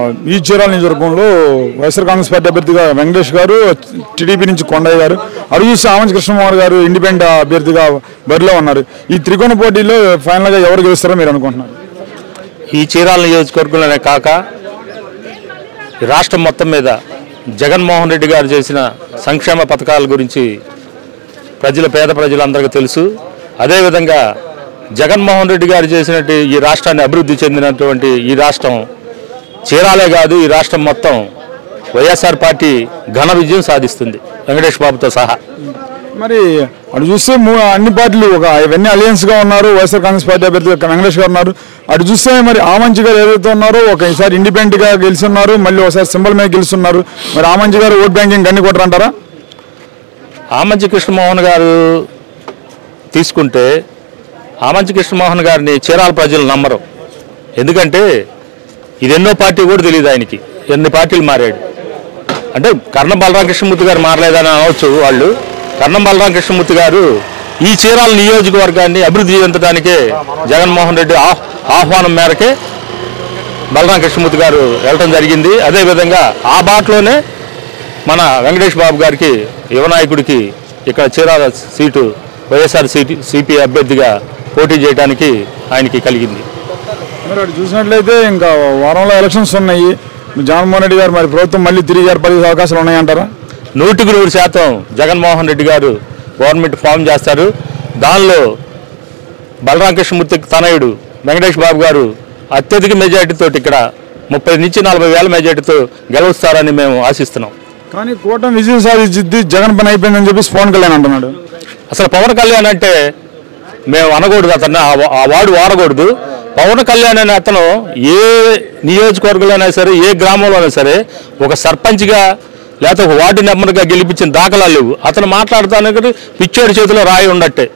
ఈ చీరాల నియోజకవర్గంలో వైఎస్ఆర్ కాంగ్రెస్ పార్టీ అభ్యర్థిగా వెంకటేష్ గారు, టీడీపీ నుంచి కొండయ్య గారు, అడుగు చూసి ఆమంచి కృష్ణమోహన్ గారు ఇండిపెండెంట్ అభ్యర్థిగా బరిలో ఉన్నారు. ఈ త్రికోణ పోటీలో ఫైనల్గా ఎవరు గెలుస్తారో మీరు అనుకుంటున్నారు? ఈ చీరాల నియోజకవర్గంలోనే కాక రాష్ట్రం మొత్తం మీద జగన్మోహన్ రెడ్డి గారు చేసిన సంక్షేమ పథకాల గురించి పేద ప్రజలందరికీ తెలుసు. అదేవిధంగా జగన్మోహన్ రెడ్డి గారు చేసినట్టు ఈ రాష్ట్రాన్ని అభివృద్ధి చెందినటువంటి ఈ రాష్ట్రం చీరాలే కాదు, ఈ రాష్ట్రం మొత్తం వైఎస్ఆర్ పార్టీ ఘన విజయం సాధిస్తుంది వెంకటేష్ బాబుతో సహా. మరి అటు చూస్తే అన్ని పార్టీలు ఇవన్నీ అలయన్స్గా ఉన్నారు. వైఎస్ఆర్ కాంగ్రెస్ పార్టీ అభ్యర్థి వెంకటేష్ గారు ఉన్నారు. అటు చూస్తే మరి ఆమంచి గారు ఏదైతే ఉన్నారో ఈసారి ఇండిపెండెంట్గా గెలుస్తున్నారు, మళ్ళీ ఒకసారి సింబల్ మీద గెలుస్తున్నారు. మరి ఆమంచి గారు ఓట్ బ్యాంకింగ్ అన్ని కొట్టరంటారా? ఆమంచి కృష్ణమోహన్ గారు తీసుకుంటే ఆమంచి కృష్ణమోహన్ గారిని చీరాల ప్రజలు నమ్మరు. ఎందుకంటే ఇది ఎన్నో పార్టీ కూడా తెలియదు ఆయనకి, ఎన్ని పార్టీలు మారాడు. అంటే కర్ణం బలరామ కృష్ణమూర్తి గారు మారలేదని అనవచ్చు వాళ్ళు. కర్ణం బలరామ కృష్ణమూర్తి గారు ఈ చీరాల నియోజకవర్గాన్ని అభివృద్ధి చెందడానికే జగన్మోహన్ రెడ్డి ఆహ్వానం మేరకే బలరామ కృష్ణమూర్తి గారు వెళ్ళటం జరిగింది. అదేవిధంగా ఆ బాటలోనే మన వెంకటేష్ బాబు గారికి, యువనాయకుడికి ఇక్కడ చీరాల సీటు వైఎస్ఆర్ సిపి అభ్యర్థిగా పోటీ చేయడానికి ఆయనకి కలిగింది. మరి అటు చూసినట్లయితే ఇంకా వారంలో ఎలక్షన్స్ ఉన్నాయి. జగన్మోహన్ రెడ్డి గారు మరి ప్రభుత్వం మళ్ళీ తిరిగి ఏర్పడే అవకాశాలు ఉన్నాయంటారా? 100% జగన్మోహన్ రెడ్డి గారు గవర్నమెంట్ ఫామ్ చేస్తారు. దానిలో బలరామ కృష్ణమూర్తి తనయుడు వెంకటేష్ బాబు గారు అత్యధిక మెజార్టీతో ఇక్కడ 30 నుంచి 40 వేల మెజార్టీతో గెలుస్తారని మేము ఆశిస్తున్నాం. కానీ కూటమి విజయం సాధించింది, జగన్ పని అయిపోయిందని చెప్పి పవన్ కళ్యాణ్ అంటున్నాడు. అసలు పవన్ కళ్యాణ్ అంటే మేము అనకూడదు, అతన్ని ఆ వాడు వాడకూడదు. పవన్ కళ్యాణ్ అనే అతను ఏ నియోజకవర్గంలో అయినా సరే, ఏ గ్రామంలో అయినా సరే ఒక సర్పంచ్గా లేకపోతే ఒక వార్డు మెంబర్గా గెలిపించిన దాఖలాలు లేవు. అతను మాట్లాడుతానికి పిచ్చోడి చేతిలో రాయి ఉండట్టే.